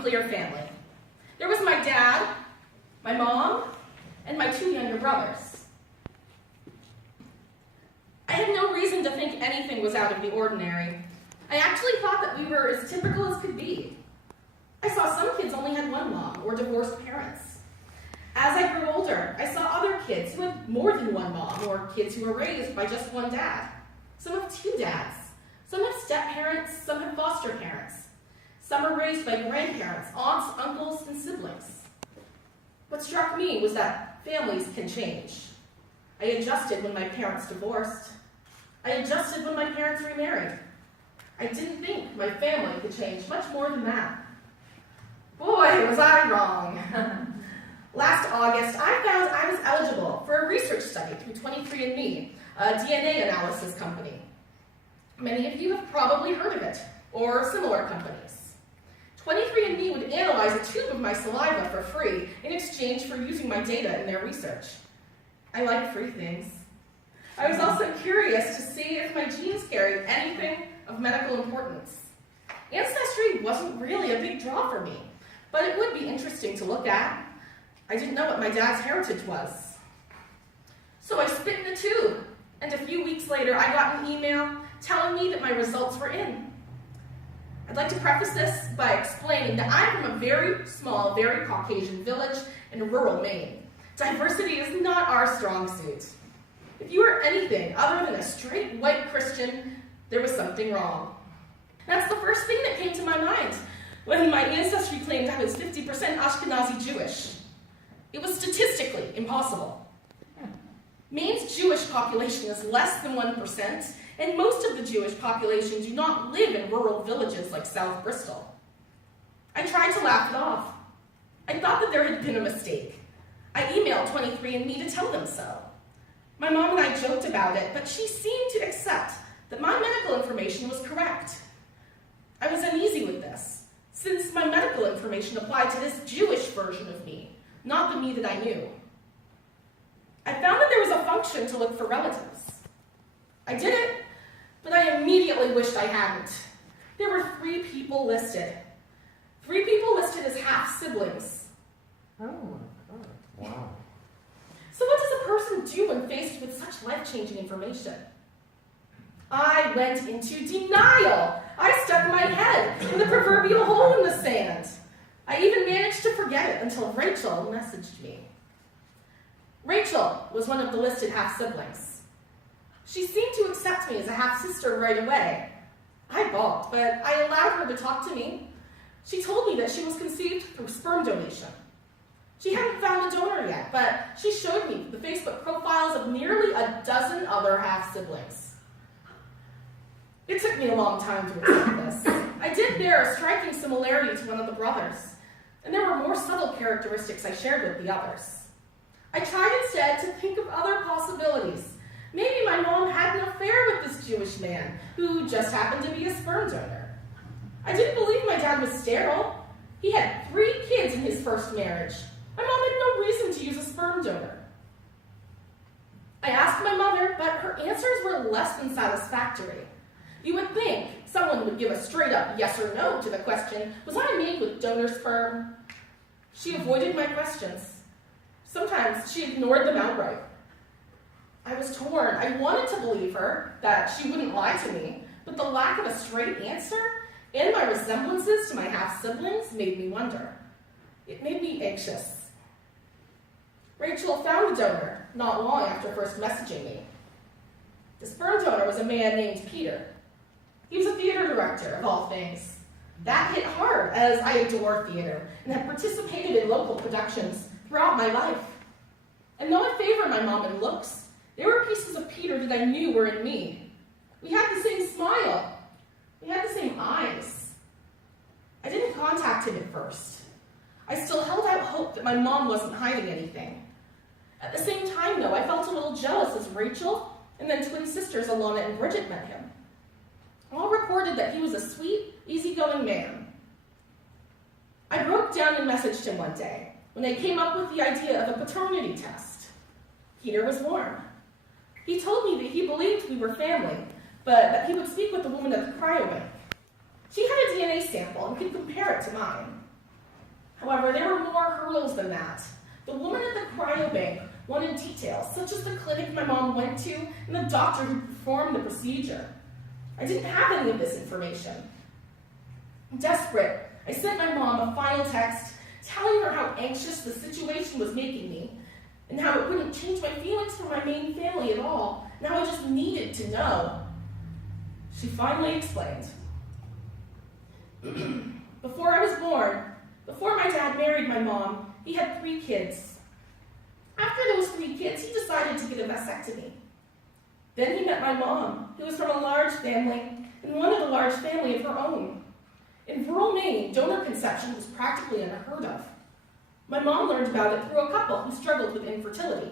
nuclear family. There was my dad, my mom, and my 2 younger brothers. I had no reason to think anything was out of the ordinary. I actually thought that we were as typical as could be. I saw some kids only had one mom or divorced parents. As I grew older, I saw other kids who had more than one mom or kids who were raised by just one dad. Some have 2 dads. Some have step-parents, some have foster parents. Some are raised by grandparents, aunts, uncles, and siblings. What struck me was that families can change. I adjusted when my parents divorced. I adjusted when my parents remarried. I didn't think my family could change much more than that. Boy, was I wrong. Last August, I found I was eligible for a research study through 23andMe, a DNA analysis company. Many of you have probably heard of it, or similar companies. 23andMe would analyze a tube of my saliva for free in exchange for using my data in their research. I like free things. I was also curious to see if my genes carried anything of medical importance. Ancestry wasn't really a big draw for me, but it would be interesting to look at. I didn't know what my dad's heritage was. So I spit in the tube, and a few weeks later I got an email telling me that my results were in. I'd like to preface this by explaining that I'm from a very small, very Caucasian village in rural Maine. Diversity is not our strong suit. If you are anything other than a straight white Christian, there was something wrong. That's the first thing that came to my mind when my ancestry claimed I was 50% Ashkenazi Jewish. It was statistically impossible. Maine's Jewish population is less than 1%, and most of the Jewish population do not live in rural villages like South Bristol. I tried to laugh it off. I thought that there had been a mistake. I emailed 23andMe to tell them so. My mom and I joked about it, but she seemed to accept that my medical information was correct. I was uneasy with this, since my medical information applied to this Jewish version of me, not the me that I knew. I found that there was a function to look for relatives. I did it, but I immediately wished I hadn't. There were 3 people listed. 3 people listed as half-siblings. Oh my God, wow. So what does a person do when faced with such life-changing information? I went into denial. I stuck my head in the proverbial hole in the sand. I even managed to forget it until Rachel messaged me. Rachel was one of the listed half-siblings. She seemed to accept me as a half-sister right away. I balked, but I allowed her to talk to me. She told me that she was conceived through sperm donation. She hadn't found a donor yet, but she showed me the Facebook profiles of nearly a dozen other half-siblings. It took me a long time to accept this. I did bear a striking similarity to one of the brothers, and there were more subtle characteristics I shared with the others. I tried instead to think of other possibilities. Maybe my mom had an affair with this Jewish man who just happened to be a sperm donor. I didn't believe my dad was sterile. He had 3 kids in his first marriage. My mom had no reason to use a sperm donor. I asked my mother, but her answers were less than satisfactory. You would think someone would give a straight-up yes or no to the question, was I made with donor sperm? She avoided my questions. Sometimes she ignored them outright. I was torn. I wanted to believe her, that she wouldn't lie to me, but the lack of a straight answer and my resemblances to my half-siblings made me wonder. It made me anxious. Rachel found a donor not long after first messaging me. The sperm donor was a man named Peter. He was a theater director, of all things. That hit hard, as I adore theater and have participated in local productions throughout my life. And though I favor my mom in looks, there were pieces of Peter that I knew were in me. We had the same smile. We had the same eyes. I didn't contact him at first. I still held out hope that my mom wasn't hiding anything. At the same time, though, I felt a little jealous as Rachel and then twin sisters Alana and Bridget met him. All reported that he was a sweet, easygoing man. I broke down and messaged him one day when they came up with the idea of a paternity test. Peter was warm. He told me that he believed we were family, but that he would speak with the woman at the cryo bank. She had a DNA sample and could compare it to mine. However, there were more hurdles than that. The woman at the cryobank wanted details, such as the clinic my mom went to and the doctor who performed the procedure. I didn't have any of this information. Desperate, I sent my mom a final text telling her how anxious the situation was making me and how it wouldn't change my feelings for my main family at all, and how I just needed to know. She finally explained. Before I was born, before my dad married my mom, he had 3 kids. After those 3 kids, he decided to get a vasectomy. Then he met my mom, who was from a large family and wanted a large family of her own. In rural Maine, donor conception was practically unheard of. My mom learned about it through a couple who struggled with infertility.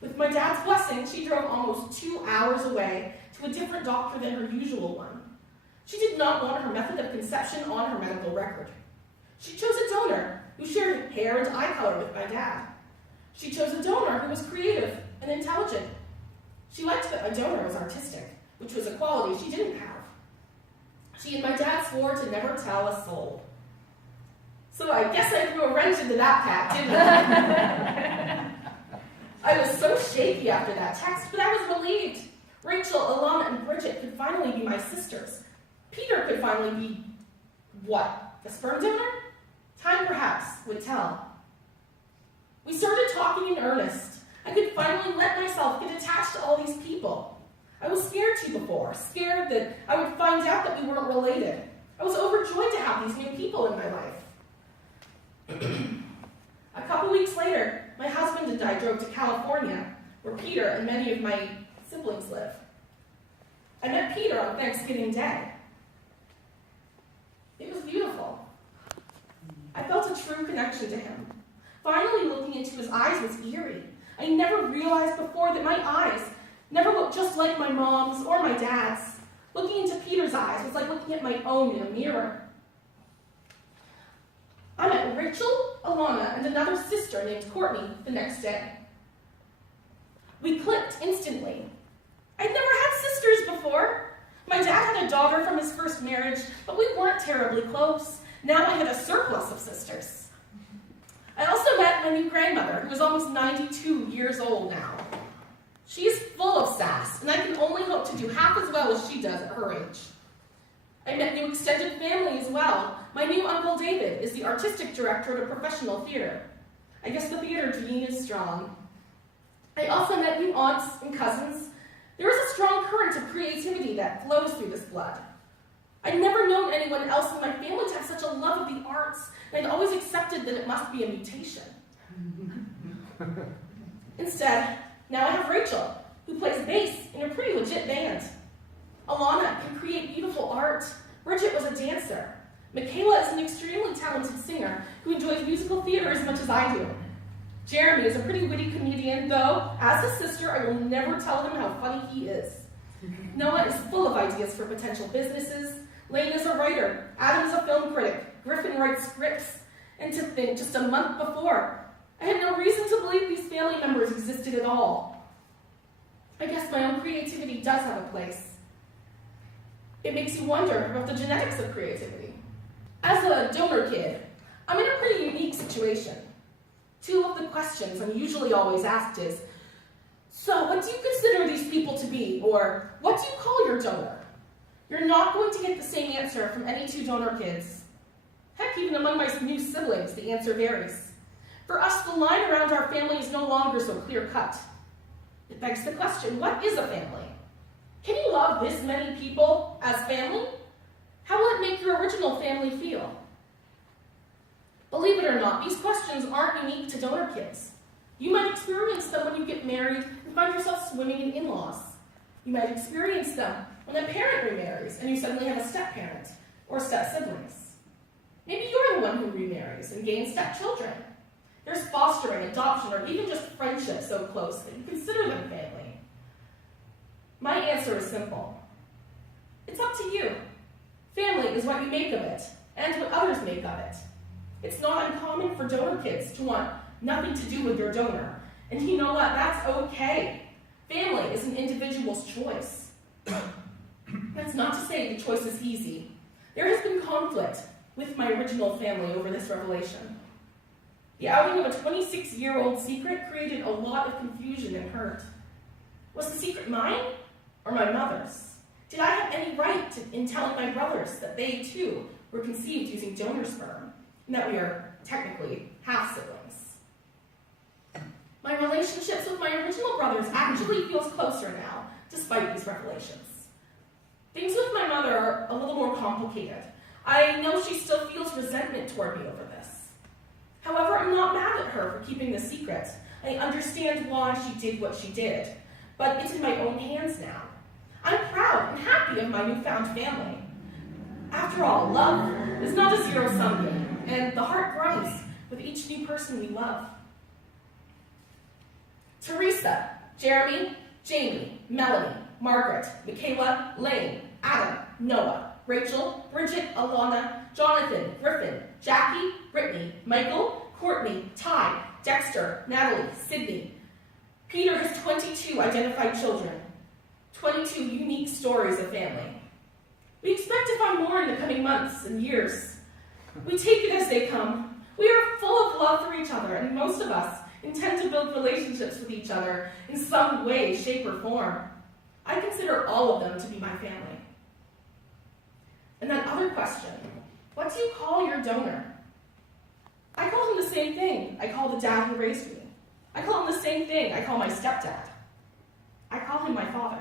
With my dad's blessing, she drove almost 2 hours away to a different doctor than her usual one. She did not want her method of conception on her medical record. She chose a donor who shared hair and eye color with my dad. She chose a donor who was creative and intelligent. She liked that my donor was artistic, which was a quality she didn't have. She and my dad swore to never tell a soul. So I guess I threw a wrench into that pack, didn't I? I was so shaky after that text, but I was relieved. Rachel, Alana, and Bridget could finally be my sisters. Peter could finally be, what, a sperm donor? Time perhaps would tell. We started talking in earnest. I could finally let myself get attached to all these people. I was scared to before, scared that I would find out that we weren't related. I was overjoyed to have these new people in my life. A couple weeks later, my husband and I drove to California, where Peter and many of my siblings live. I met Peter on Thanksgiving Day. It was beautiful. I felt a true connection to him. Finally looking into his eyes was eerie. I never realized before that my eyes never looked just like my mom's or my dad's. Looking into Peter's eyes was like looking at my own in a mirror. I met Rachel, Alana, and another sister named Courtney the next day. We clicked instantly. I'd never had sisters before. My dad had a daughter from his first marriage, but we weren't terribly close. Now I had a surplus of sisters. I also met my new grandmother, who is almost 92 years old now. She is full of sass, and I can only hope to do half as well as she does at her age. I met new extended family as well. My new Uncle David is the artistic director at a professional theater. I guess the theater gene is strong. I also met new aunts and cousins. There is a strong current of creativity that flows through this blood. I'd never known anyone else in my family to have such a love of the arts, and I'd always accepted that it must be a mutation. Instead, now I have Rachel, who plays bass in a pretty legit band. Alana can create beautiful art. Bridget was a dancer. Michaela is an extremely talented singer who enjoys musical theater as much as I do. Jeremy is a pretty witty comedian, though, as his sister, I will never tell him how funny he is. Noah is full of ideas for potential businesses. Lane is a writer. Adam is a film critic. Griffin writes scripts. And to think, just a month before, I had no reason to believe these family members existed at all. I guess my own creativity does have a place. It makes you wonder about the genetics of creativity. As a donor kid, I'm in a pretty unique situation. 2 of the questions I'm usually always asked is, so what do you consider these people to be? Or what do you call your donor? You're not going to get the same answer from any 2 donor kids. Heck, even among my new siblings, the answer varies. For us, the line around our family is no longer so clear-cut. It begs the question, what is a family? Can you love this many people as family? How will it make your original family feel? Believe it or not, these questions aren't unique to donor kids. You might experience them when you get married and find yourself swimming in in-laws. You might experience them when a parent remarries and you suddenly have a step-parent or step-siblings. Maybe you're the one who remarries and gains step-children. There's fostering, adoption, or even just friendship so close that you consider them family. My answer is simple. It's up to you. Family is what you make of it, and what others make of it. It's not uncommon for donor kids to want nothing to do with their donor. And you know what? That's okay. Family is an individual's choice. That's not to say the choice is easy. There has been conflict, with my original family over this revelation. The outing of a 26-year-old secret created a lot of confusion and hurt. Was the secret mine or my mother's? Did I have any right in telling my brothers that they, too, were conceived using donor sperm, and that we are technically half-siblings? My relationships with my original brothers actually feels closer now, despite these revelations. Things with my mother are a little more complicated. I know she still feels resentment toward me over this. However, I'm not mad at her for keeping the secret. I understand why she did what she did, but it's in my own hands now. I'm proud and happy of my newfound family. After all, love is not a zero-sum game, and the heart grows with each new person we love. Teresa, Jeremy, Jamie, Melanie, Margaret, Michaela, Lane, Adam, Noah, Rachel, Bridget, Alana, Jonathan, Griffin, Jackie, Brittany, Michael, Courtney, Ty, Dexter, Natalie, Sydney. Peter has 22 identified children, 22 unique stories of family. We expect to find more in the coming months and years. We take it as they come. We are full of love for each other, and most of us intend to build relationships with each other in some way, shape, or form. I consider all of them to be my family. And that other question, what do you call your donor? I call him the same thing I call the dad who raised me. I call him the same thing I call my stepdad. I call him my father.